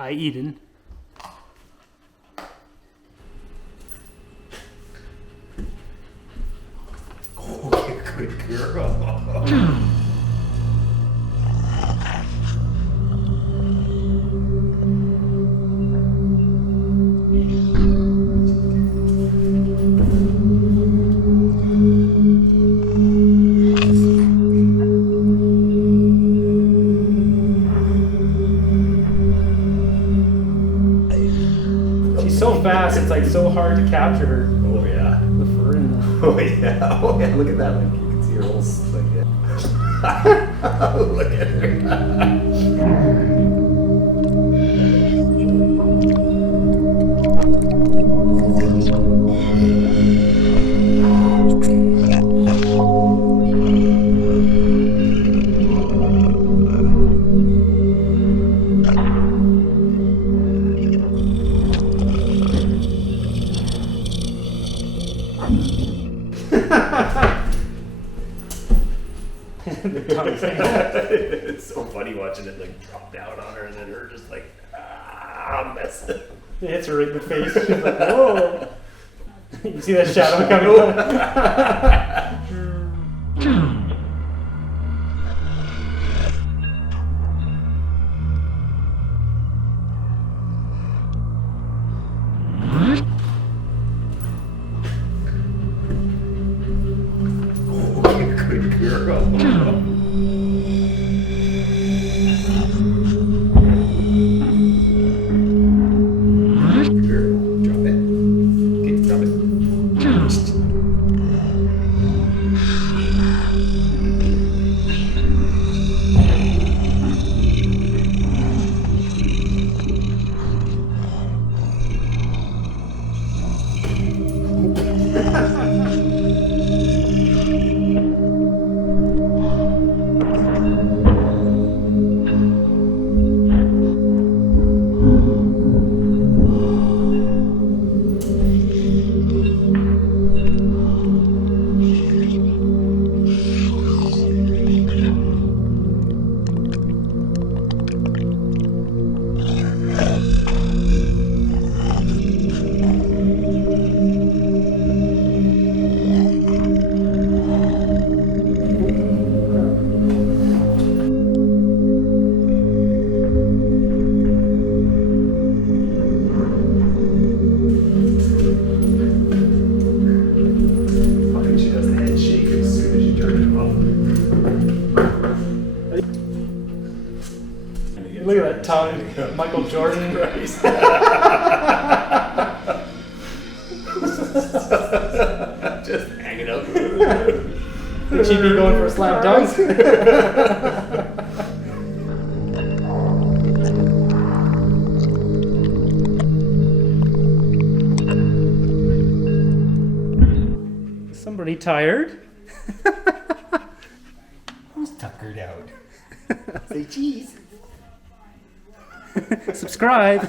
Hi, Eden. Oh, good girl. She's so fast, it's like so hard to capture her. Oh yeah. The fur and the... Oh yeah. Oh yeah. Look at that. Like you can see her whole like yeah. Look at her. It's so funny watching it like drop down on her and then her just like mess. It hits her right in the face. She's like, whoa. You see that shadow coming? Oh, good girl. Girl, drop it. Okay, drop it. Fucking she does the head shake as soon as you turn it off. Look at that tongue. Michael Jordan. Christ. Just hanging out. Would she be going for a slam dunk? Somebody tired? Who's tuckered out? Say cheese. Subscribe.